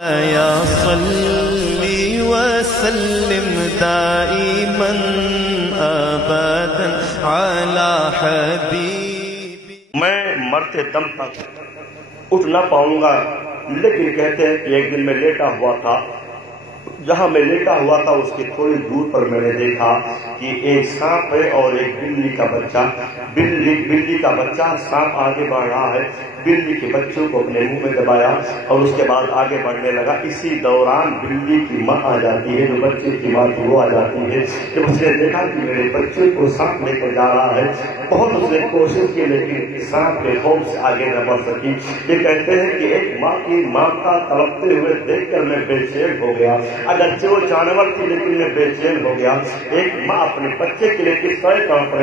یا صلی وسلم دائما ابدا علی حبیب۔ میں مرتے دم تک اٹھ نہ پاؤں گا، لیکن کہتے ہیں کہ ایک دن میں لیٹا ہوا تھا، جہاں میں لیٹا ہوا تھا اس کے تھوڑی دور پر میں نے دیکھا کہ ایک سانپ ہے اور ایک بلی کا بچہ، بلی کا بچہ سانپ آگے بڑھ رہا ہے، بلی کے بچوں کو اپنے منہ میں دبایا اور اس کے بعد آگے بڑھنے لگا۔ اسی دوران بلی کی ماں آ جاتی ہے، جو بچے کی ماں تھی وہ آ جاتی ہے۔ جب اس نے دیکھا کہ میرے بچے کو سانپ لے کر جا رہا ہے، بہت اس نے کوشش کی لیکن سانپ کے خوف سے آگے نہ بڑھ سکی۔ یہ کہتے ہیں کہ ایک ماں کی ماں کا تڑپتے ہوئے دیکھ کر میں بے چین ہو گیا، اگرچہ وہ جانور تھی لیکن میں بے چین ہو گیا۔ ایک ماں اپنے بچے کے لیے کس طرح تڑپ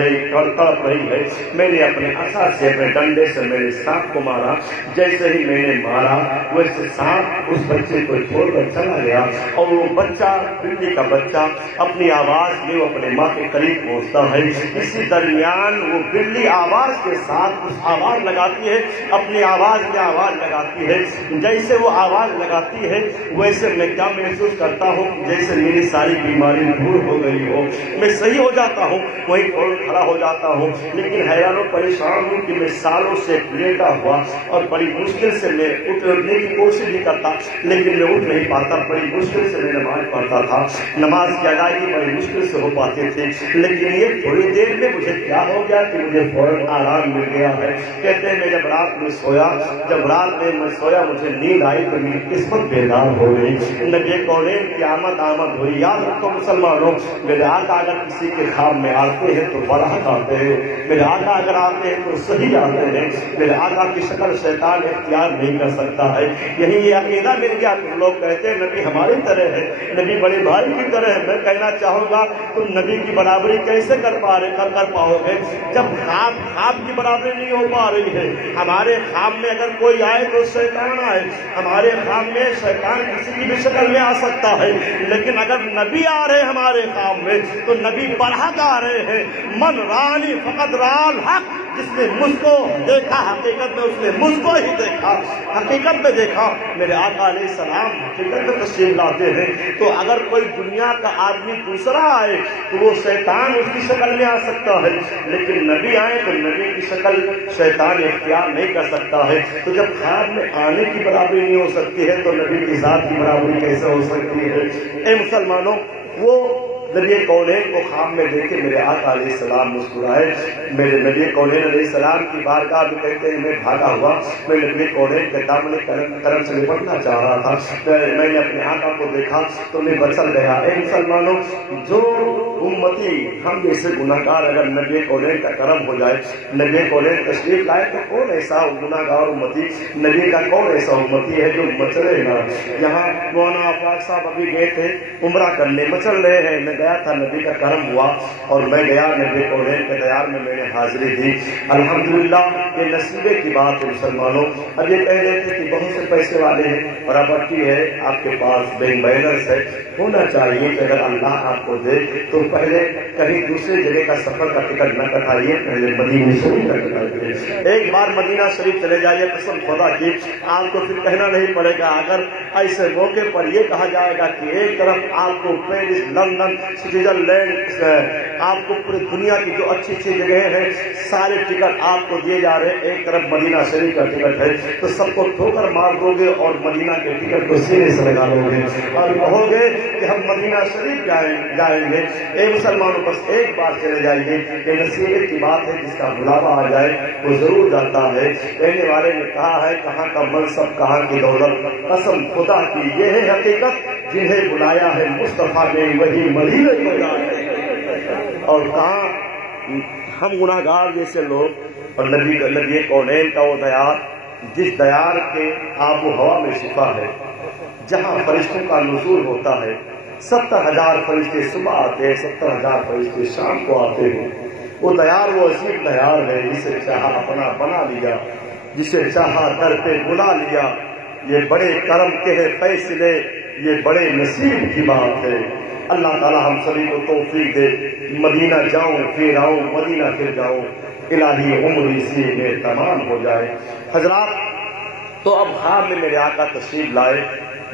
رہی ہے۔ میں نے اپنے عصا سے، اپنے ڈنڈے سے میں نے سانپ کو مارا، جیسے ہی میں نے مارا ویسے سانپ اس بچے کو چھوڑ کر چلا گیا، اور وہ بچہ، بلی کا بچہ اپنی آواز میں وہ اپنے ماں کے قریب پہنچتا ہے۔ اسی درمیان وہ بلی آواز کے ساتھ اس آواز لگاتی ہے، اپنی آواز میں آواز لگاتی ہے۔ جیسے وہ آواز لگاتی ہے ویسے میں کیا محسوس کرتا ہوں، جیسے میری ساری بیماری دور ہو گئی ہو، میں صحیح ہو جاتا ہوں، وہیں کھڑا ہو جاتا ہوں۔ لیکن حیران و پریشان ہوں کہ میں سالوں سے لیٹا ہوا اور بڑی مشکل سے میں اٹھنے کی کوشش بھی کرتا لیکن میں اٹھ نہیں پاتا، بڑی مشکل سے میں نماز پڑھتا تھا، نماز کی ادائیگی بڑی مشکل سے ہو پاتے تھے، لیکن یہ تھوڑی دیر میں مجھے کیا ہو گیا کہ مجھے فوراً آرام مل گیا ہے۔ کہتے ہیں میں جب رات میں سویا، مجھے نیند آئی تو میری قسمت بیدار ہو گئی۔ نبی کونین کی آمد ہوئی۔ یاد رکھو مسلمانوں، میرے آقا اگر کسی کے خواب میں آتے ہیں تو برحق آتے ہیں، میرے آقا اگر آتے ہیں تو صحیح آتے ہیں، میرے آقا کی شکل شیطان اختیار نہیں کر سکتا ہے۔ یہی یہ عقیدہ مل گیا۔ لوگ کہتے ہیں نبی ہماری طرح ہے، نبی بڑے بھائی کی طرح ہے۔ میں کہنا چاہوں گا تم نبی کی برابری کیسے کر پاؤ گے جب خواب کی برابری نہیں ہو پا رہی ہے۔ ہمارے خواب میں اگر کوئی آئے تو شیطان آئے، ہمارے خواب میں شیطان کسی کی بھی شکل میں آ سکتا ہے، لیکن اگر نبی آ رہے ہمارے خواب میں تو نبی برحق آ رہے ہیں۔ من رانی فقط رال حق، جس نے مجھ کو دیکھا حقیقت میں اس نے مجھ کو ہی دیکھا، حقیقت میں دیکھا۔ میرے آقا علیہ السلام حقیقت میں تشریف لاتے ہیں، تو اگر کوئی دنیا کا آدمی دوسرا آئے تو وہ شیطان اس کی شکل میں آ سکتا ہے، لیکن نبی آئے تو نبی کی شکل شیطان اختیار نہیں کر سکتا ہے۔ تو جب خواب میں آنے کی برابری نہیں ہو سکتی ہے تو نبی کی ذات کی برابری کیسے ہو سکتی ہے؟ اے مسلمانوں، وہ نبی کونین کو خواب میں دیکھ کے میرے آقا علیہ السلام مسکرائے۔ میرے نبی کونین علیہ السلام کی بارگاہ میں کہتے ہیں میں بھاگا ہوا، میں نبی کونین کے دامن کرم سے نپٹنا چاہ رہا تھا، میں نے اپنے آقا کو دیکھا تو میں بچل گیا۔ اے مسلمانوں، جو امتی ہم جیسے گناہگار اگر نبی کونین کا کرم ہو جائے، نبی کونین تشریف لائے تو کون ایسا گناہگار امتی، نبی کا کون ایسا امتی ہے جو مچلے نہ؟ یہاں مولانا آفاق صاحب ابھی گئے تھے عمرہ کرنے، مچل رہے ہیں، میں گیا تھا، نبی کا کرم ہوا اور میں گیا نبی کونین کے دیار میں میں نے حاضری دی۔ الحمدللہ یہ نصیبے کی بات ہے مسلمانوں۔ اب یہ کہہ رہے تھے کہ بہت سے پیسے والے ہیں، پراپرٹی ہے آپ کے پاس، بینک بیلنس ہے، ہونا چاہیے کہ اگر اللہ آپ کو دے تو پہلے کہیں دوسرے جگہ کا سفر کا ٹکٹ نہ کٹائیے، پہلے مدینہ شریف کا ٹکٹ کٹائیے۔ ایک بار مدینہ شریف چلے جائیے، قسم خدا کی آپ کو پھر کہنا نہیں پڑے گا۔ اگر ایسے موقع پر یہ کہا جائے گا کہ ایک طرف آپ کو پیرس، لندن، سوئٹزرلینڈ، آپ کو پوری دنیا کی جو اچھی اچھی جگہیں ہیں سارے ٹکٹ آپ کو دیے جا رہے ہیں، ایک طرف مدینہ شریف کا ٹکٹ ہے، تو سب کو ٹھوکر مار دو گے اور مدینہ کے ٹکٹ کو سینے سے لگا دو گے اور کہو گے کہ ہم مدینہ شریف جائیں گے۔ اے مسلمانوں، بس ایک بار چلے جائیے، یہ نصیبے کی بات ہے، جس کا بلاوا آ جائے وہ ضرور جاتا ہے۔ کہنے والے نے کہا ہے کہاں کا منصب کہاں کی دولت، قسم خدا کی یہ ہے حقیقت، جنہیں بلایا ہے مصطفیٰ نے وہی مدینے کو جائے۔ اور کہاں ہم گناہگار جیسے لوگ، اور نبی کونین کا وہ دیار، جس دیار کے آب و ہوا میں شفا ہے، جہاں فرشتوں کا نزول ہوتا ہے، 70,000 فرشتے صبح آتے ہیں، 70,000 فرشتے شام کو آتے ہیں۔ وہ دیار وہ عظیم دیار ہے، جسے چاہا اپنا بنا لیا، جسے چاہا در پہ بلا لیا۔ یہ بڑے کرم کے ہے فیصلے، یہ بڑے نصیب کی بات ہے۔ اللہ تعالی ہم سبھی کو توفیق دے، مدینہ جاؤں پھر آؤں، مدینہ پھر جاؤں، الہی عمر اسی میں تمام ہو جائے۔ حضرات، تو اب خواب میں میرے آقا تشریف لائے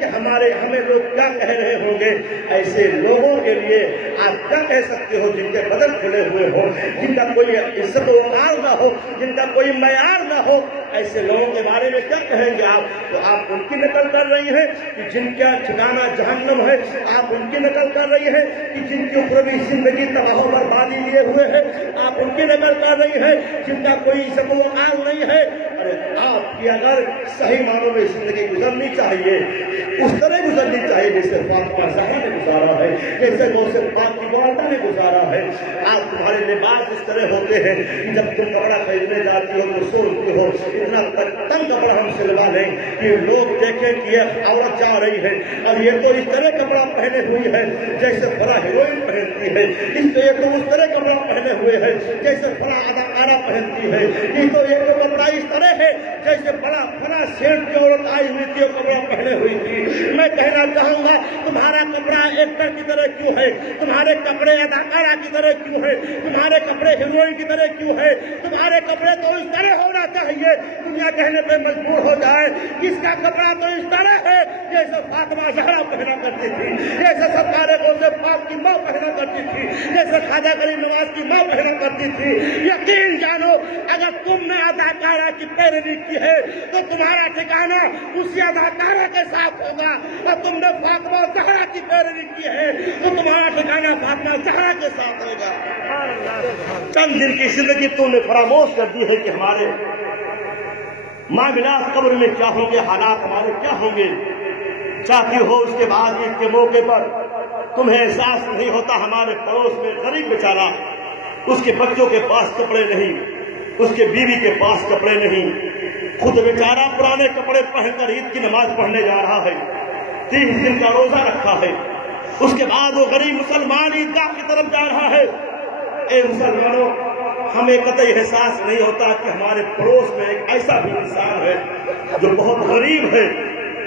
کہ ہمیں لوگ کیا کہہ رہے ہوں گے، ایسے لوگوں کے لیے آپ کیا کہہ سکتے ہو جن کے بدن کھلے ہوئے ہوں، جن کا کوئی عزت و وقار نہ ہو، جن کا کوئی معیار نہ ہو، ایسے لوگوں کے بارے میں کیا کہیں گے آپ؟ تو آپ ان کی نقل کر رہی ہیں کہ جن کا ٹھکانہ جہنم ہے، آپ ان کی نقل کر رہی ہیں کہ جن کی اخروی زندگی تباہ و بربادی لیے ہوئے ہیں، آپ ان کی نقل کر رہی ہیں جن کا کوئی عزت و وقار نہیں ہے۔ ارے آپ کی اگر صحیح معنوں میں زندگی گزرنی چاہیے، اس طرح گزرنی چاہیے جیسے فاطمہ زہرا نے گزارا ہے، جیسے غوث پاک کی والدہ نے گزارا ہے۔ آپ تمہارے لباس اس طرح ہوتے ہیں کہ جب تم کپڑا خریدنے جاتی ہو تو سوچتی ہو اتنا تنگ کپڑا ہم سلوا لیں کہ لوگ دیکھیں کہ یہ عورت جا رہی ہے، اور یہ تو اس طرح کپڑا پہنے ہوئی ہے جیسے فلاں ہیروئن پہنتی ہے، یہ تو اس طرح کپڑا پہنے ہوئے ہے جیسے فلاں اداکارہ پہنتی ہے، یہ تو کپڑا اس طرح ہے جیسے بڑا فلاں سیٹ کی عورت آئی ہوئی تھی اور کپڑا پہنے ہوئی تھی۔ میں کہنا چاہوں گا تمہارا کپڑا ایکٹر کی طرح کیوں ہے، تمہارے کپڑے اداکارہ کی طرح کیوں ہے، تمہارے کپڑے ہیروئن کی طرح کیوں ہے؟ تمہارے کپڑے تو اس طرح ہونا چاہیے دنیا کہنے پہ مجبور ہو جائے اس کا کپڑا تو اس طرح ہے جیسے فاطمہ زہرا پہنا کرتی تھی، جیسے سرکار غوث پاک کی ماں پہنا کرتی تھی، جیسے خواجہ غریب نواز کی ماں پہنا کرتی تھی۔ یقین جانو اگر تم نے اداکارہ کی پیروی کی ہے تو تمہارا ٹھکانہ اسی اداکارہ کے ساتھ ہوگا، اور تم نے فاطمہ زہرا کی پیروی کی ہے تو تمہارا ٹھکانہ فاطمہ زہرا کے ساتھ ہوگا۔ چند دن کی زندگی تم نے فراموش کر دی ہے کہ ہمارے معاملات قبر میں کیا ہوں گے، حالات ہمارے کیا ہوں گے۔ چاہتی ہو اس کے بعد عید کے موقع پر تمہیں احساس نہیں ہوتا ہمارے پڑوس میں غریب بیچارہ، اس کے بچوں کے پاس کپڑے نہیں، اس کے بیوی کے پاس کپڑے نہیں، خود بیچارہ پرانے کپڑے پہن کر عید کی نماز پڑھنے جا رہا ہے، 30 دن کا روزہ رکھا ہے، اس کے بعد وہ غریب مسلمان عیدگاہ کی طرف جا رہا ہے۔ اے مسلمانوں، ہمیں قطعی احساس نہیں ہوتا کہ ہمارے پڑوس میں ایک ایسا بھی انسان ہے جو بہت غریب ہے۔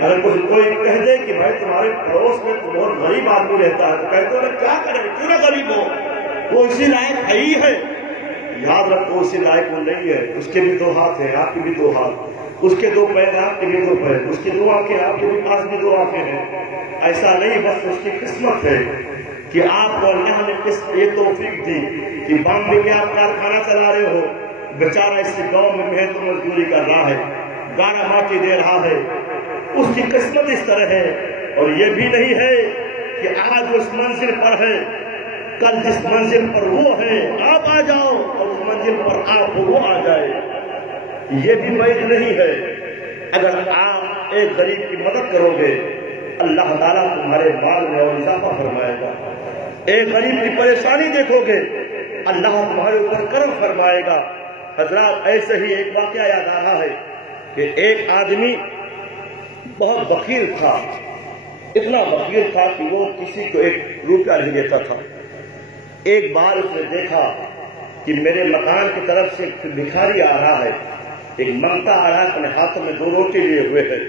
اگر کوئی کہہ دے کہ بھائی تمہارے پڑوس میں تو بہت غریب آدمی رہتا ہے تو کہتے ہیں کیا کریں، کیوں نہ غریب ہو، وہ اسی لائق ہے ہی ہے۔ یاد رکھو اسی لائق وہ نہیں ہے، اس کے بھی 2 ہاتھ ہیں، آپ کے بھی 2 ہاتھ، اس کے 2 پیر آپ کے بھی 2 پیر، اس کی 2 آنکھیں آپ کے بھی پاس بھی 2 آنکھیں ہیں۔ ایسا نہیں، بس اس کی قسمت ہے کہ آپ کو اللہ نے یہ توفیق دی کہ بامبے میں آپ کارخانہ چلا رہے ہو، بیچارہ اس گاؤں میں محنت و مزدوری کر رہا ہے، گانا ماٹی دے رہا ہے، اس کی قسمت اس طرح ہے۔ اور یہ بھی نہیں ہے کہ آج اس منزل پر ہے، کل جس منزل پر وہ ہے آپ آ جاؤ اور اس منزل پر آپ وہ آ جائے، یہ بھی بعید نہیں ہے۔ اگر آپ ایک غریب کی مدد کرو گے اللہ تعالیٰ تمہارے مال میں اور اضافہ فرمائے گا، ایک غریب کی پریشانی دیکھو گے اللہ تمہارے اوپر کرم فرمائے گا۔ حضرات ایسے ہی ایک واقعہ یاد آ رہا ہے کہ ایک آدمی بہت بخیل تھا، اتنا بخیل تھا کہ وہ کسی کو 1 روپیہ نہیں دیتا تھا۔ ایک بار اس نے دیکھا کہ میرے مکان کی طرف سے بھکاری آ رہا ہے، ایک منگتا آ رہا ہے، اپنے ہاتھوں میں 2 روٹی لیے ہوئے ہے۔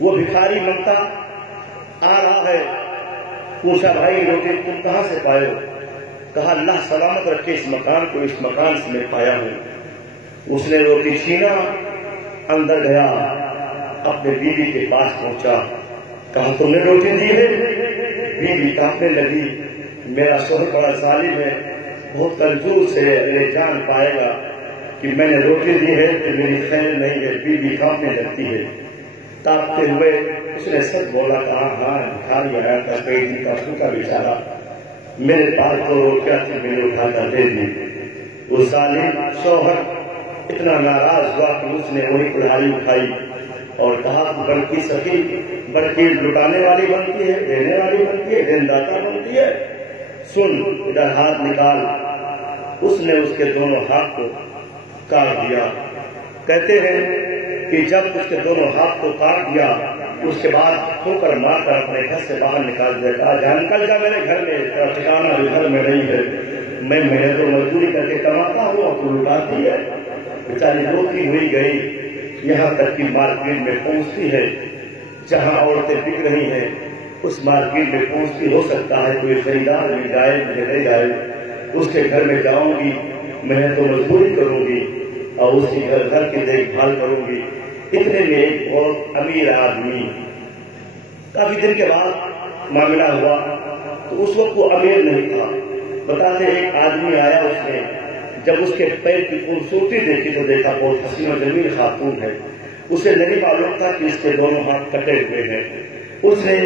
وہ بھکاری منگتا آ رہا ہے، پوچھا بھائی روٹی تم کہاں سے پائے ہو؟ کہا اللہ سلامت رکھے اس مکان کو، اس مکان سے میں پایا ہوں۔ اس نے روٹی چھینا، اندر گیا، اپنے بیوی کے پاس پہنچا، کہا تم نے روٹی دی ہے؟ بیوی کانپنے لگی، میرا شوہر بڑا ظالم ہے، بہت کنجوس ہے، یہ جان پائے گا کہ میں نے روٹی دی ہے تو میری خیر نہیں ہے۔ بیوی کانپنے لگتی ہے، کانپتے ہوئے اس نے سچ بولا، کہا ہاں بھکاری آیا تھا، کئی دن کا سوکھا بیچارہ، میرے پاس 2 روٹیاں تھی، میں نے اٹھا کر دے دی۔ وہ ظالم شوہر اتنا ناراض ہوا کہ اس نے وہی کڑھائی اٹھائی اور کہا بڑکی سخی، بڑکی لٹانے والی بنتی ہے، دینے والی بنتی ہے، دینداتا بنتی ہے، سن ادھر ہاتھ نکال۔ اس نے اس کے دونوں ہاتھ کو کاٹ دیا۔ کہتے ہیں کہ جب اس کے دونوں ہاتھ کو کاٹ دیا اس کے بعد ٹھوکر مار کر اپنے گھر سے باہر نکال دیا، کہا جا نکل جا میرے گھر میں، تیرا ٹھکانہ گھر میں نہیں ہے، میں محنت و مزدوری کر کے کماتا ہوں اور تو لٹاتی ہے۔ بیچاری روتی ہوئی گئی، یہاں تک کہ مارکیٹ میں پہنچتی ہے، جہاں عورتیں بک رہی ہیں اس مارکیٹ میں پہنچتی، ہو سکتا ہے کوئی خریدار مل جائے، مجھے لے جائے، اس کے گھر میں جاؤں گی، محنت و مزدوری کروں گی اور اس کے گھر کی دیکھ بھال کروں گی۔ اتنے میں ایک بہت امیر آدمی کافی دن کے بعد معاملہ ہوا تو اس وقت وہ امیر نہیں تھا. بتاتے ایک آدمی آیا, اس نے جب اس کے پیر کی خوبصورتی دیکھی تو دیکھا بہت حسین و جمیل خاتون ہے. اسے نہیں معلوم تھا کہ اس کے دونوں ہاتھ کٹے ہوئے ہیں. اس نے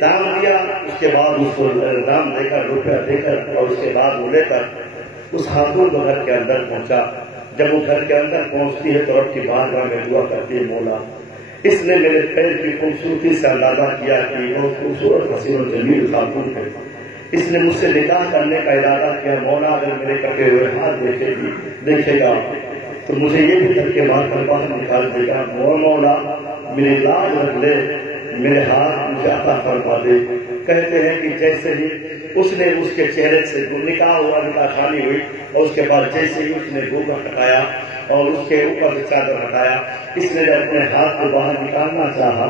دام دیا, اس کے بعد اس کو دام دے کر روپیہ دے کر اور اس کے بعد وہ لے کر اس خاتون کو گھر کے اندر پہنچا. جب وہ گھر کے اندر پہنچتی ہے تو رب کی بارگاہ میں دعا کرتی ہے, مولا اس نے میرے پیر کی خوبصورتی سے اندازہ کیا کہ بہت خوبصورت حسین و جمیل خاتون ہے. اس نے مجھ سے نکاح کرنے کا ارادہ کیا. مولا اگر میرے کٹے ہوئے ہاتھ دیکھے گا تو مجھے یہ بھی کر کے مار کر باہر نکال دے گا. مولا میری لاج رکھ لے, میرے ہاتھ مجھے عطا فرما دے. کہتے ہیں کہ جیسے ہی اس نے اس کے چہرے سے نکاح ہوا, نکاح خانی ہوئی, اور اس کے بعد جیسے ہی اس نے گوگا ہٹایا اور اس کے اوپر سے چادر ہٹایا, اس نے اپنے ہاتھ کو باہر نکالنا چاہا.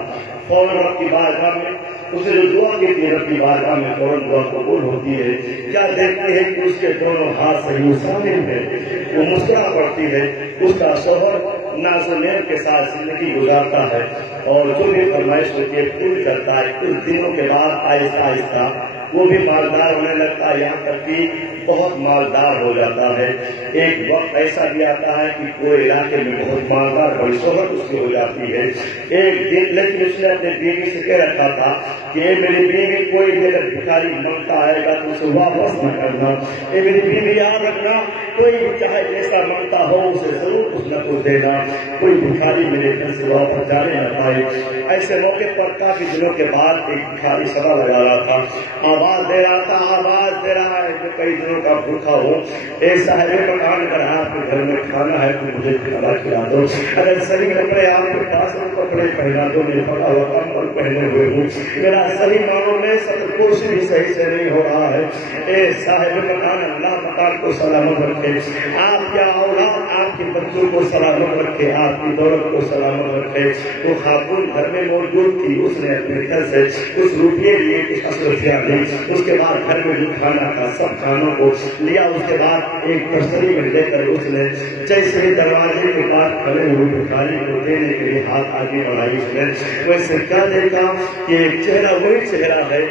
فوراً رب کی بارگاہ میں اس نے جو دعا کی تھی, رب کی بارگاہ میں فوراً دعا قبول ہوتی ہے. کیا دیکھتی ہے کہ اس کے دونوں ہاتھ صحیح سالم ہے. وہ مسکرا پڑتی ہے. اس کا شوہر ناز و نعمت کے ساتھ زندگی گزارتا ہے اور جو بھی فرمائش ہوتی ہے پوری کرتا ہے. کچھ دنوں کے بعد آہستہ آہستہ وہ بھی مالدار ہونے لگتا ہے, یہاں تک کہ بہت مالدار ہو جاتا ہے. ایک وقت ایسا بھی آتا ہے کہ پورے علاقے میں بہت مالدار بڑی شہرت اس کی ہو جاتی ہے. ایک دن لیکن اس نے اپنے بیوی سے کہہ رکھا تھا کہ میری بیوی کوئی بھی اگر بھکاری مانگتا آئے گا تو اسے واپس نہ کرنا. میری بیوی یاد رکھنا, کوئی چاہے جیسا مانگتا ہو اسے ضرور کچھ نہ کچھ دینا. کوئی بھکاری میرے گھر سے واپس جانے نہ پائے. ایسے موقع پر کافی دنوں کے بعد ایک بھکاری سبا لگا رہا تھا, آواز دے رہا تھا, آواز دے رہا ہے کہ کئی دنوں کا بھوکا ہو, اے صاحب مکان اگر آپ کے گھر میں کھانا ہے تو مجھے کھانا کھلا دو. اگر صحیح کپڑے آپ کے پاس کپڑے پہنا دو, میں پڑا ہوا کمبل پہنے ہوئے ہوں, میرا صحیح معنوں میں سب کچھ بھی صحیح سے نہیں ہو رہا ہے. اے صاحب مکان اللہ مکان کو سلامت رکھے, آپ کیا اولاد آپ کے بچوں کو سلامت رکھے, آپ کی دولت کو سلامت رکھے. تو خاتون گھر میں موجود تھی, اس نے اپنے گھر سے کچھ روپیے لیے, کچھ اشرفیاں لی. اس کے بعد گھر میں جو کھانا تھا سب کھانوں کو لیا. اس کے بعد ایک تسلی میں لے کر اس نے جیسے ہی دروازے کے پاس کھڑے ہوئے بھکاری کو دینے کے لیے ہاتھ آگے بڑھائی. اس نے ویسے کیا دیکھا کہ ایک چہرہ وہی چہرہ ہے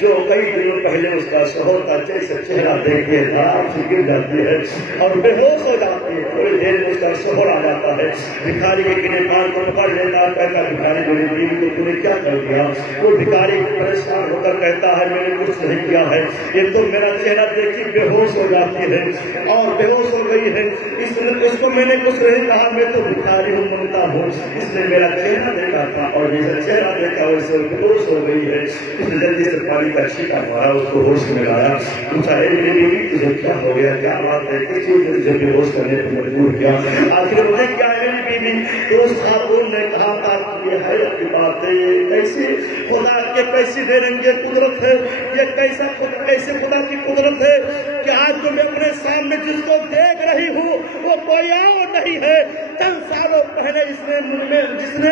جو کئی دنوں پہلے اس کا شوہر تھا. جیسے چہرہ دیکھ کے آپ سے گر جاتی ہے اور بے ہوش ہو جاتی ہے. تھوڑی دیر میں اس کا شوہر آ جاتا ہے, بھکاری کے گریبان کو پکڑ لیتا, کہتا بھکاری میری بیوی کو تم نے کیا کر دیا. وہ بھکاری پریشان ہو کر کہتا ہے میں نے کچھ نہیں کیا ہے, یہ تو میرا چہرہ دیکھی بے ہوش ہو جاتی ہے اور بے ہوش ہو گئی ہے. اس کو میں نے کچھ نہیں کہا, میں تو بھکاری ہوں, مانگتا ہوں. اس نے میرا چہرہ دیکھا تھا اور جیسے چہرہ دیکھا ویسے بے ہوش ہو گئی ہے. اس نے جلدی سے پانی کا چھینکا مارا, اس کو ہوش میں لایا. پوچھا اے میری بیوی تجھے کیا ہو گیا, کیا بات ہے, کس چیز نے تجھے بے ہوش کرنے پر مجبور کیا, آخر مجھے کیا ہے میری بیوی. تو اس خاتون نے کہا تھا یہ حیرت کی بات ہے, یہ کیسی خدا کے کیسی بے رنگی قدرت ہے, یہ کیسے خدا کی قدرت ہے کہ آج جو میں اپنے سامنے جس کو دیکھ رہی ہوں وہ کوئی اور نہیں ہے. چند سالوں پہلے جس نے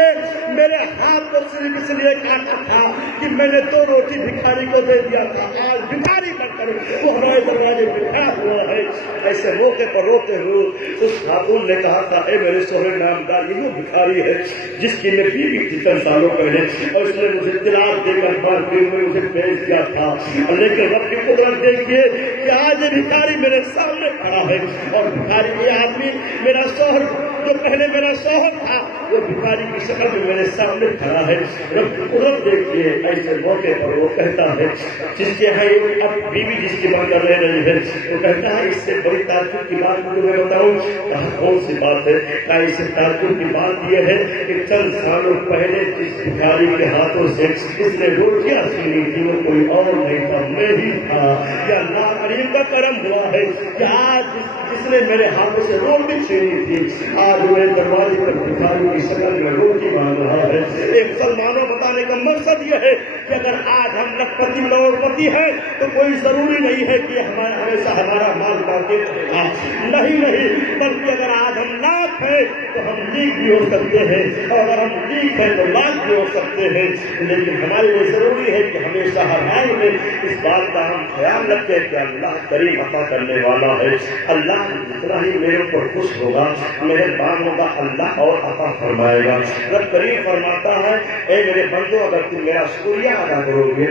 میرے ہاتھ کو صرف اس لیے کاٹا تھا کہ میں نے 2 روٹی بھکاری کو دے دیا تھا, آج بھکاری بن کر وہ ہمارے دروازے پہ کھڑا ہوا ہے. ایسے موقع پر روتے ہوئے اس خاتون نے کہا تھا اے میرے شوہر نامدار, یہ بھکاری ہے جس کی میں بیوی تھی چند سالوں پہلے, اور اس نے مجھے طلاق دے کر مارتے ہوئے مجھے بھیج دیا تھا. لیکن رب کی قدرت دیکھیے کہ آج یہ بھکاری میرے سامنے کھڑا ہے, اور بھکاری یہ آدمی میرا شوہر جو پہلے میرا شوہر تھا وہ بھکاری کی شکل میں میرے سامنے کھڑا ہے. رب کی قدرت دیکھیے. ایسے موقع پر وہ کہتا ہے جس کے ہے اب بیوی جس کی بات کر رہی ہے, وہ کہتا ہے اس سے بڑی تعجب کی بات مجھے میں بتاؤں. کہاں کون سی بات ہے, کہا اس سے تعجب کی بات یہ ہے کہ چند سالوں پہلے جس بھکاری کے ہاتھوں سے اس نے روٹیاں چھینی تھی وہ کوئی اور نہیں تھا, میں ہی تھا. یا اللہ کریم کا کرم ہوا ہے کہ آج جس نے میرے ہاتھوں سے روٹی چھینی تھی آج وہ دروازے پر بھکاری کی شکل میں روٹی مانگ رہا ہے. ایک مسلمانوں بتانے کا مقصد یہ ہے کہ اگر آج ہم لکھپتی کروڑپتی ہیں تو کوئی ضروری نہیں ہے کہ ہمیشہ ہمارا مال باقی رہے گا. نہیں, بلکہ اگر آج ہم لاکھ ہیں تو تو ہم لیک بھی ہو سکتے ہیں، اور اگر ہم لیک ہیں تو لاک بھی ہو سکتے ہیں، لیکن ہمارے لیے ضروری ہے کہ ہمیشہ ہر حال میں اس بات کا ہم خیال رکھیں کہ اللہ کریم عطا کرنے والا ہے، اللہ جتنا ہی میرے اوپر خوش ہوگا، مہربان ہوگا، اللہ اور عطا فرمائے گا۔ رب کریم فرماتا ہے اے میرے بندو اگر تم میرا شکریہ ادا کرو گے،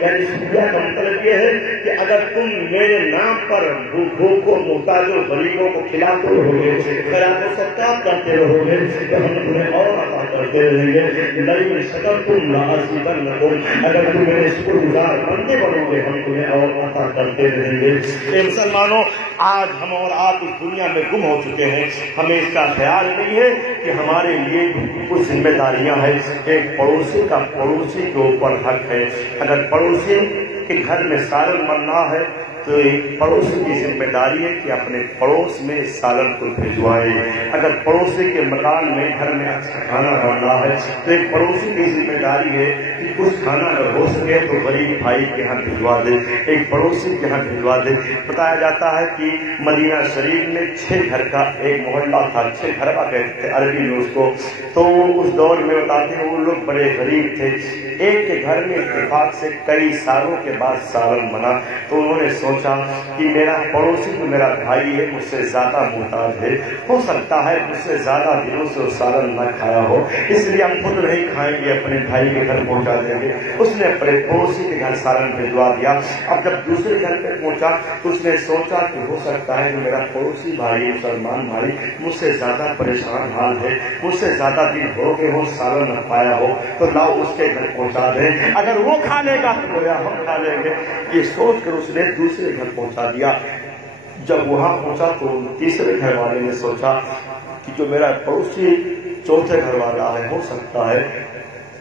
یعنی شکریہ کا مطلب یہ ہے کہ اگر تم میرے نام پر بھوکوں محتاجوں غریبوں کو کھلاتے رہو گے، خیرات و صدقات کرتے رہو گے، تو ہم تمہیں اور عطا کرتے رہیں گے۔ لئن شکرتم لأزیدنکم، اگر تم میرے شکر گزار بندے بنو گے ہم تمہیں اور عطا کرتے رہیں گے۔ اے مسلمانوں، آج ہم اور آپ اس دنیا میں گم ہو چکے ہیں، ہمیں اس کا خیال نہیں ہے کہ ہمارے لیے کچھ ذمہ داریاں ہیں۔ ایک پڑوسی کا پڑوسی کے اوپر حق ہے، اگر پڑوسی کے گھر میں سالن بننا ہے تو پڑوسی کی ذمہ داری ہے کہ اپنے پڑوس میں سالن کو بھجوائے۔ اگر پڑوسی کے مکان میں گھر میں اچھا کھانا بننا ہے تو ایک پڑوسی کی ذمہ داری ہے کہ کچھ کھانا اگر ہو سکے تو غریب بھائی کے یہاں بھجوا دے، ایک پڑوسی کے یہاں بھجوا دے۔ بتایا جاتا ہے کہ مدینہ شریف میں 6 گھر کا ایک محلہ تھا، 6 گھر کا کہتے تھے عربی میں اس کو، تو اس دور میں بتاتے ہیں وہ لوگ بڑے غریب تھے۔ ایک کے گھر میں اتفاق سے کئی سالوں کے بعد سالن بنا، تو انہوں نے سوچا کہ میرا پڑوسی تو میرا بھائی ہے، مجھ سے زیادہ محتاج ہے، ہو سکتا ہے مجھ سے زیادہ دنوں سے وہ سالن نہ کھایا ہو، اس لیے ہم خود نہیں کھائیں گے، اپنے بھائی کے گھر پہنچا دیں گے۔ اس نے اپنے پڑوسی کے گھر سالن بھجوا دیا۔ اب جب دوسرے گھر پہ پہنچا تو اس نے سوچا کہ ہو سکتا ہے کہ میرا پڑوسی بھائی مسلمان بھائی مجھ سے زیادہ پریشان حال ہے، مجھ سے زیادہ دن ہو گئے وہ سالن نہ پایا ہو، تو لاؤ اس کے گھر پہنچا دیں، اگر وہ کھا لے گا تو گویا ہم کھا لیں گے۔ یہ سوچ کر اس نے دوسرے گھر پہنچا دیا۔ جب وہاں پہنچا تو تیسرے گھر والے نے سوچا کہ جو میرا پڑوسی چوتھے گھر والا ہے ہو سکتا ہے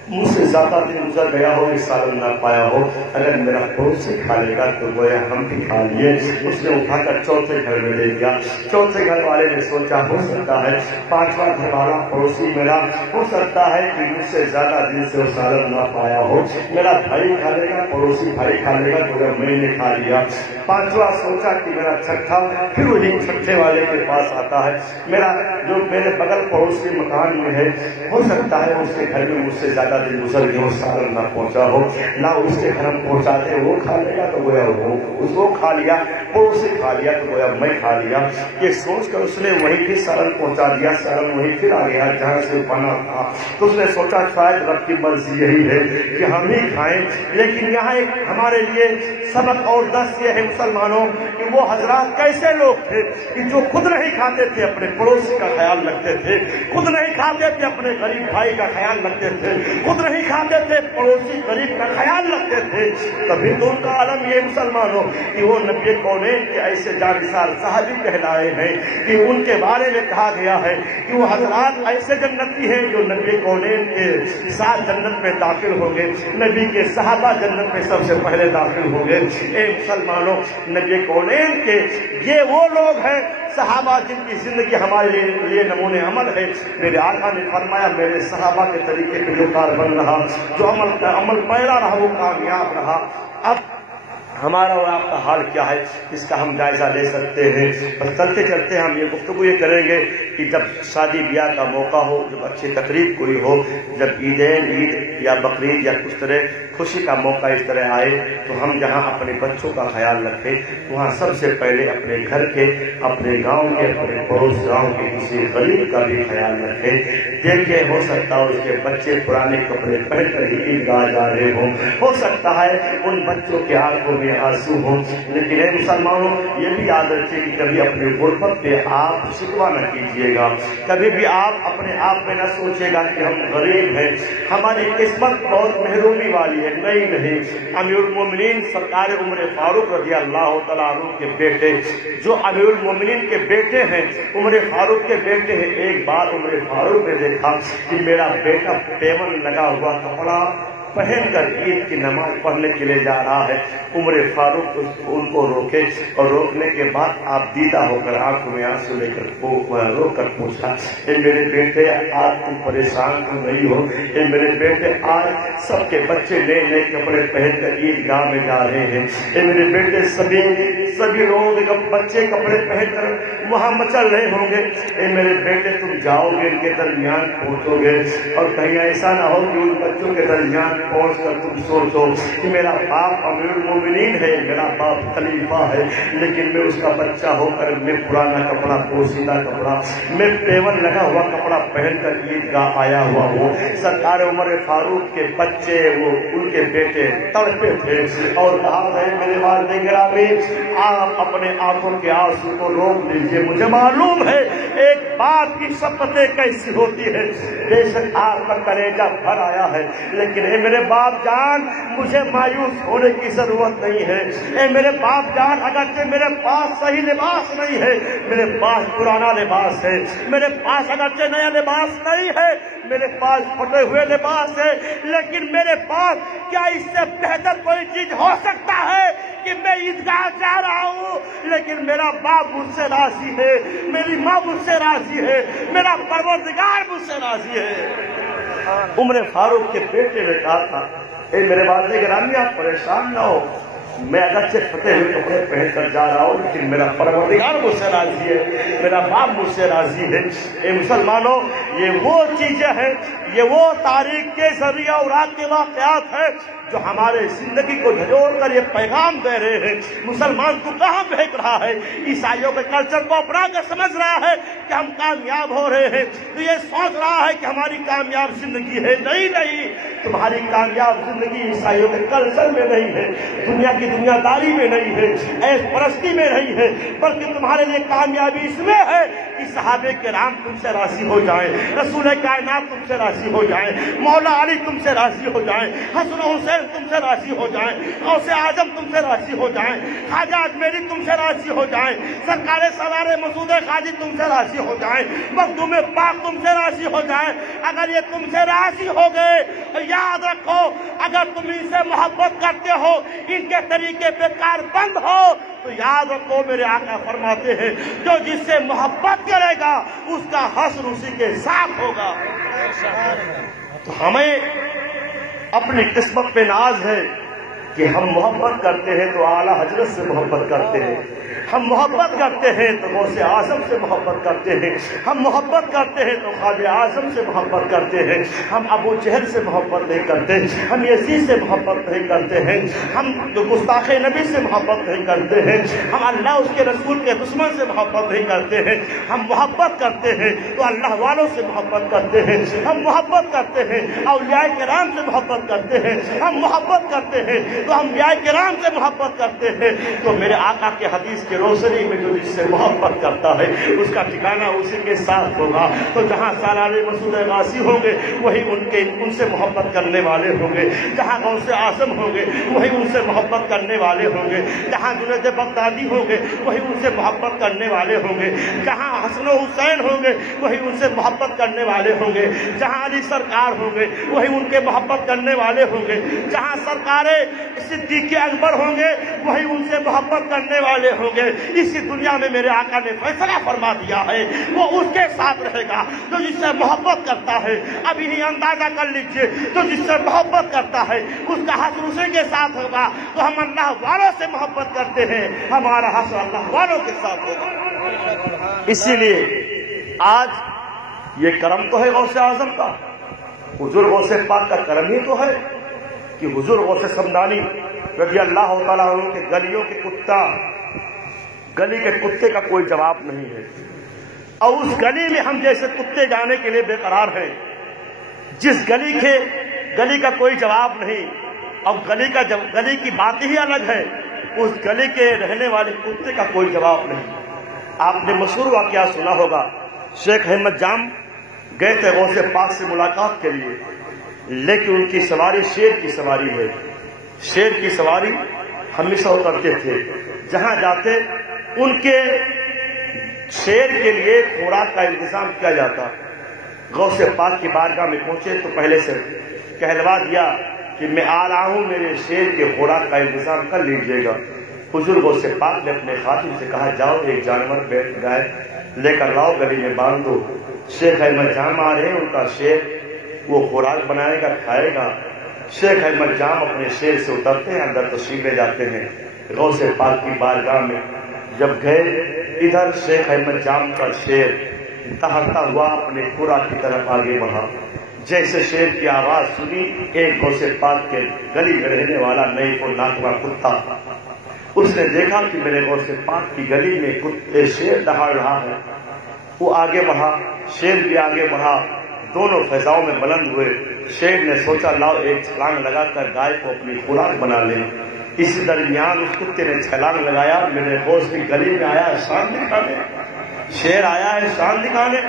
مجھ سے زیادہ دن گزر گیا ہو، یہ سالن نہ پایا ہو، اگر میرا پڑوسی کھا لے گا تو گویا ہم بھی کھا لیے۔ اس نے اٹھا کر چوتھے گھر میں لے گیا۔ چوتھے گھر والے نے سوچا ہو سکتا ہے پانچواں گھر والا پڑوسی میرا ہو سکتا ہے کہ مجھ سے زیادہ دن سے وہ سالن نہ پایا ہو، میرا بھائی کھا لے گا، پڑوسی بھائی کھا لے گا، گویا میں نے کھا لیا۔ پانچواں سوچا کہ میرا چھٹا، پھر وہی چھٹے والے کے پاس آتا ہے، میرا جو میرے بغل پڑوسی مکان میں ہے ہو سکتا ہے اس کے گھر میں مجھ سے زیادہ دن گزر گئے وہ سالن نہ پہنچا ہو، نہ اس کے گھر ہم پہنچاتے وہ کھا لے گا تو گویا وہ کھا لیا، پڑوسی کھا لیا تو گویا میں کھا لیا۔ یہ سوچ کر اس نے وہیں پھر سالن پہنچا دیا، سالن وہیں پھر آ گیا جہاں سے بنا تھا۔ تو اس نے سوچا شاید رب کی مرضی یہی ہے کہ ہم ہی کھائیں، لیکن یہاں ایک ہمارے لیے سبق اور درس یہ ہے مسلمانوں کہ وہ حضرات کیسے لوگ تھے کہ جو خود نہیں کھاتے تھے اپنے پڑوسی کا خیال رکھتے تھے، خود نہیں کھاتے تھے اپنے غریب بھائی کا خیال رکھتے تھے، خود نہیں کھاتے تھے پڑوسی غریب کا خیال رکھتے تھے۔ تبھی تو ان کا عالم یہ مسلمانوں کہ وہ نبی کونین کے ایسے جانثال صحابی کہلائے ہیں کہ ان کے بارے میں کہا گیا ہے کہ وہ حضرات ایسے جنتی ہیں جو نبی کونین کے ساتھ جنت میں داخل ہوں گے، نبی کے صحابہ جنت میں سب سے پہلے داخل ہوں گے۔ اے مسلمانوں، نبی کونین کے یہ وہ لوگ ہیں صحابہ جن کی زندگی ہمارے لیے نمونے عمل ہے۔ میرے آقا نے فرمایا میرے صحابہ کے طریقے پہ جو کار بن رہا، جو عمل پیرا رہا وہ کامیاب رہا۔ اب ہمارا اور آپ کا حال کیا ہے اس کا ہم جائزہ لے سکتے ہیں۔ بس چلتے چلتے ہم یہ گفتگو یہ کریں گے کہ جب شادی بیاہ کا موقع ہو، جب اچھی تقریب کوئی ہو، جب عید یا بقرعید یا کچھ طرح خوشی کا موقع اس طرح آئے تو ہم جہاں اپنے بچوں کا خیال رکھیں وہاں سب سے پہلے اپنے گھر کے، اپنے گاؤں کے، اپنے پڑوس گاؤں کے کسی غریب کا بھی خیال رکھیں۔ دیکھیں ہو سکتا ہے اس کے بچے پرانے کپڑے پہن کر ہی عیدگاہ جا رہے ہوں، ہو سکتا ہے ان بچوں کے آنکھوں میں آنسو ہوں، لیکن اے مسلمانوں یہ بھی یاد رکھیے کہ کبھی اپنے غربت پہ آپ شکوہ نہ کیجیے گا، کبھی بھی آپ اپنے آپ میں نہ سوچے گا کہ ہم غریب ہیں، ہماری قسمت بہت محرومی والی ہے۔ نہیں، امیر المومنین سرکار عمر فاروق رضی اللہ تعالیٰ عنہ کے بیٹے جو امیر المومنین کے بیٹے ہیں، عمر فاروق کے بیٹے ہیں، ایک بار عمر فاروق نے دیکھا کہ میرا بیٹا پیون لگا ہوا کپڑا پہن کر عید کی نماز پڑھنے کے لیے جا رہا ہے۔ عمر فاروق ان کو روکے اور روکنے کے بعد آپ دیدہ ہو کر آنکھوں میں آنسو لے کر رو کر پوچھا، اے میرے بیٹے آج تم پریشان تو نہیں ہو؟ اے میرے بیٹے آج سب کے بچے نئے نئے کپڑے پہن کر عیدگاہ میں جا رہے ہیں۔ اے میرے بیٹے سبھی لوگوں کے بچے کپڑے پہن کر وہاں مچل رہے ہوں گے۔ اے میرے بیٹے تم جاؤ گے ان کے درمیان پہنچو گے اور کہیں ایسا نہ ہو کہ ان بچوں کے درمیان پہنچ کر تم سوچو کہ میرا باپ امیر المومنین ہے، میرا باپ خلیفہ ہے، لیکن میں اس کا بچہ ہو کر میں پرانا کپڑا، پوشیدہ کپڑا، میں پیون لگا ہوا کپڑا پہن کر عیدگاہ آیا ہوا ہوں۔ سرکار عمر فاروق کے بچے وہ ان کے بیٹے تڑپے تھے اور کہا ہے میرے والد گرامی آپ اپنے آنکھوں کے آنسو کو روک لیجئے، مجھے معلوم ہے ایک باپ کی شفقتیں کیسی ہوتی ہے، بے شک آپ کا کلیجہ بھر آیا ہے، لیکن اے میرے باپ جان مجھے مایوس ہونے کی ضرورت نہیں ہے۔ اے میرے باپ جان اگرچہ میرے پاس صحیح لباس نہیں ہے، میرے پاس پرانا لباس ہے، میرے پاس اگرچہ نیا لباس نہیں ہے، میرے پاس پھٹے ہوئے لباس ہے، لیکن میرے پاس کیا اس سے بہتر کوئی چیز ہو سکتا ہے کہ میں عیدگاہ جا رہا ہوں لیکن میرا باپ مجھ سے راضی ہے، میری ماں مجھ سے راضی ہے، میرا پروردگار مجھ سے راضی ہے۔ عمر فاروق کے بیٹے نے کہا تھا اے میرے والد گرامی آپ پریشان نہ ہو، میں اگرچہ پھٹے ہوئے کپڑے پہن کر جا رہا ہوں لیکن میرا پروردگار مجھ سے راضی ہے، میرا باپ مجھ سے راضی ہے۔ اے مسلمانوں یہ وہ چیزیں ہیں، یہ وہ تاریخ کے ذریعہ اور رات کے واقعات ہیں جو ہمارے زندگی کو جھنجھوڑ کر یہ پیغام دے رہے ہیں مسلمان کو کہاں پھینک رہا ہے، عیسائیوں کے کلچر کو اپنا کر سمجھ رہا ہے کہ ہم کامیاب ہو رہے ہیں تو یہ سوچ رہا ہے کہ ہماری کامیاب زندگی ہے۔ نہیں، تمہاری کامیاب زندگی عیسائیوں کے کلچر میں نہیں ہے، دنیا کی دنیا داری میں نہیں ہے، عیش پرستی میں نہیں ہے، بلکہ تمہارے لیے کامیابی اس میں ہے کہ صحابہ کرام تم سے راضی ہو جائیں، رسول کائنات تم سے راضی ہو جائیں، مولا علی تم سے راضی ہو جائیں، حسن حسین تم سے راضی ہو جائیں، غوث اعظم تم سے راضی ہو جائیں، خواجہ اجمیری تم سے راضی ہو جائیں، سرکار سالار مسعود خاجی تم سے راضی ہو جائیں، مخدوم پاک تم سے راضی ہو جائیں۔ اگر یہ تم سے راضی ہو گئے تو یاد رکھو اگر تم ان سے محبت کرتے ہو، ان کے طریقے پہ کار بند ہو تو یاد رکھو میرے آقا فرماتے ہیں جو جس سے محبت کرے گا اس کا حشر اسی کے ساتھ ہوگا۔ تو ہمیں اپنی قسمت پہ ناز ہے کہ ہم محبت کرتے ہیں تو اعلیٰ حضرت سے محبت کرتے ہیں، ہم محبت کرتے ہیں تو غوث اعظم سے محبت کرتے ہیں، ہم محبت کرتے ہیں تو خواجہ اعظم سے محبت کرتے ہیں، ہم ابو جہل سے محبت نہیں کرتے، ہم یزید سے محبت نہیں کرتے ہیں، ہم گستاخ نبی سے محبت نہیں کرتے ہیں، ہم اللہ اس کے رسول کے دشمن سے محبت نہیں کرتے ہیں، ہم محبت کرتے ہیں تو اللہ والوں سے محبت کرتے ہیں، ہم محبت کرتے ہیں اولیاء کرام سے محبت کرتے ہیں، ہم محبت کرتے ہیں تو انبیاء کرام سے محبت کرتے ہیں۔ تو میرے آقا کے حدیث کے روشنی میں جو جس سے محبت کرتا ہے اس کا ٹھکانہ اسی کے ساتھ ہوگا۔ تو جہاں سالار مسعود غازی ہوں گے وہی ان سے محبت کرنے والے ہوں گے، جہاں غوث اعظم ہوں گے وہی ان سے محبت کرنے والے ہوں گے، جہاں جنید بغدادی ہوں گے وہی ان سے محبت کرنے والے ہوں گے، جہاں حسن و حسین ہوں گے وہی ان سے محبت کرنے والے ہوں گے، جہاں علی سرکار ہوں گے وہی ان کے محبت کرنے والے ہوں گے، جہاں سرکار صدیق اکبر ہوں گے وہی ان سے محبت کرنے والے ہوں گے۔ اسی دنیا میں میرے آقا نے فیصلہ فرما دیا ہے وہ اس کے ساتھ رہے گا جو جس سے محبت کرتا ہے۔ اب یہی اندازہ کر لیجئے جو جس سے محبت کرتا ہے اس کا حشر اسی کے ساتھ ہوگا۔ تو ہم اللہ والوں سے محبت کرتے ہیں، ہمارا حشر اللہ والوں کے ساتھ ہوگا۔ اسی لیے آج یہ کرم تو ہے غوث اعظم کا، حضور غوث پاک کا کرم ہی تو ہے کہ حضور غوث سمدانی رضی اللہ تعالیٰ عنہ کے گلیوں کے گلی کے کتے کا کوئی جواب نہیں ہے، اور اس گلی میں ہم جیسے کتے جانے کے لیے بے قرار ہیں، جس گلی کا کوئی جواب نہیں، اور گلی کی بات ہی الگ ہے، اس گلی کے رہنے والے کتے کا کوئی جواب نہیں۔ آپ نے مشہور واقعہ سنا ہوگا، شیخ احمد جام گئے تھے غوث پاک سے ملاقات کے لیے، لیکن ان کی سواری شیر کی سواری ہے، شیر کی سواری ہمیشہ اترتے تھے، جہاں جاتے ان کے شیر کے لیے خوراک کا انتظام کیا جاتا۔ غوث پاک کی بارگاہ میں پہنچے تو پہلے سے کہلوا دیا کہ میں آ رہا ہوں، میرے شیر کے خوراک کا انتظام کر لیجیے گا۔ حضور غوث پاک نے اپنے خادم سے کہا جاؤ ایک جانور بیٹھ گائے لے کر لاؤ، گلی میں باندھ دو۔ شیخ احمد جام آ رہے ہیں، ان کا شیر وہ خوراک بنائے گا، کھائے گا۔ شیخ احمد جام اپنے شیر سے اترتے ہیں، اندر تشریف لے جاتے ہیں غوث پاک کی بارگاہ میں۔ جب گئے ادھر شیخ احمد جام کا شیر دہڑتا ہوا اپنے خوراک کی طرف آگے بڑھا۔ جیسے شیر کی آواز سنی، ایک غوث پاک کے گلی میں رہنے والا نئی کو ناکوا کتا، اس نے دیکھا کہ میرے غوث پاک کی گلی میں شیر دہاڑ رہا ہے۔ وہ آگے بڑھا، شیر بھی آگے بڑھا، دونوں فضاؤں میں بلند ہوئے۔ شیر نے سوچا لاؤ ایک چھلانگ لگا کر گائے کو اپنی خوراک بنا لیں۔ اسی درمیان اس کتے نے چھلانگ لگایا، میرے غوث کی گلی میں آیا شان دکھانے۔ شیر آیا ہے شان دکھانے،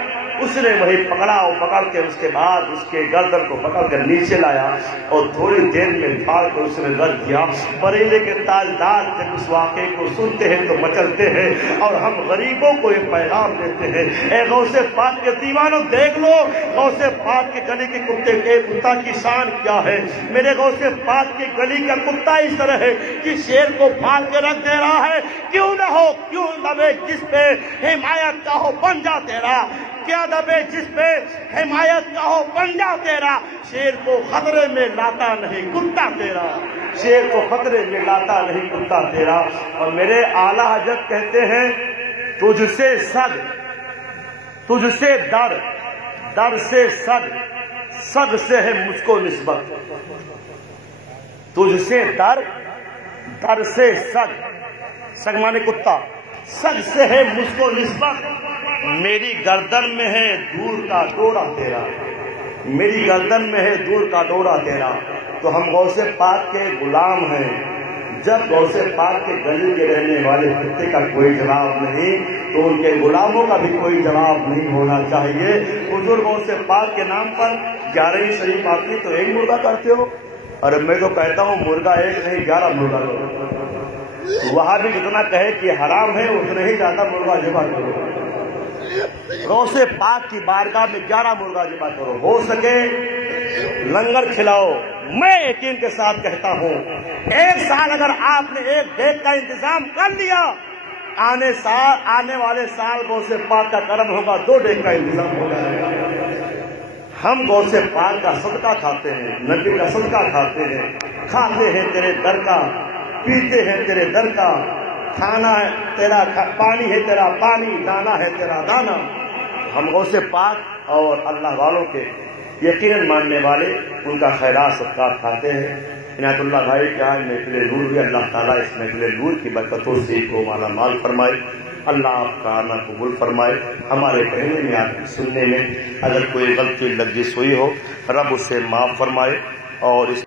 اس نے وہی پکڑا اور پکڑ کے اس کے بعد اس کے گردن کو پکڑ کر نیچے لایا اور تھوڑی دیر میں پھاڑ کر اس نے رکھ دیا۔ بریلے کے تاجدار جب اس واقعے کو سنتے ہیں تو مچلتے ہیں، اور ہم غریبوں کو یہ پیغام دیتے ہیں، اے غوث پاک کے دیوانوں دیکھ لو غوث پاک کے گلی کے کتے کے کتا کی شان کیا ہے۔ میرے غوث پاک کی گلی کا کتا اس طرح ہے کہ شیر کو پھاڑ کے رکھ دے رہا ہے۔ کیوں نہ ہو، کیوں دبے جس پہ حمایت کا ہو بن جا تیرا، کیا دبے جس پہ حمایت کا ہو بن جا تیرا۔ شیر کو خطرے میں لاتا نہیں کتا تیرا، شیر کو خطرے میں لاتا نہیں کتا تیرا۔ اور میرے اعلیٰ حضرت کہتے ہیں تجھ سے سگ، تجھ سے در، در سے سگ، سگ سے ہے مجھ کو نسبت۔ تجھ سے در، در سے سگ، سگ مانے کتا، سگ سے ہے مجھ کو نسبت۔ میری گردن میں ہے دور کا ڈورا تیرا، میری گردن میں ہے دور کا ڈورا تیرا۔ تو ہم غوث پاک کے غلام ہیں۔ جب غوث پاک کے گلی کے رہنے والے کتے کا کوئی جواب نہیں تو ان کے غلاموں کا بھی کوئی جواب نہیں ہونا چاہیے۔ حضور غوث پاک کے نام پر 11 شریف آتی تو ایک مرغا کرتے ہو، اور میں تو کہتا ہوں مرغا ایک نہیں 11 مرغا کرو۔ وہاں بھی جتنا کہے کہ حرام ہے اتنے ہی زیادہ مرغا ذبح کرو۔ غوث پاک کی بارگاہ میں 11 مرغا ذبح کرو، ہو سکے لنگر کھلاؤ۔ میں یقین کے ساتھ کہتا ہوں ایک سال اگر آپ نے ایک دیگ کا انتظام کر لیا، آنے والے سال غوث پاک کا کرم ہوگا 2 دیگ کا انتظام ہو جائے گا۔ ہم غوث پاک کا صدقہ کھاتے ہیں، نبی کا صدقہ کھاتے ہیں تیرے در کا، پیتے ہیں تیرے در کا، کھانا ہے تیرا پانی ہے تیرا پانی، دانا ہے تیرا دانا۔ ہم غوث پاک اور اللہ والوں کے یقیناً ماننے والے ان کا خیرات صدقات کھاتے ہیں۔ عنایت اللہ بھائی کیا محفل نور ہوئی، اللہ تعالیٰ اس محفل نور کی برکتوں سے کو مالا مال فرمائے، اللہ آپ کا آنا قبول فرمائے۔ ہمارے کہنے میں آپ کی سننے میں اگر کوئی غلطی لفظ ہوئی ہو رب اسے معاف فرمائے، اور اس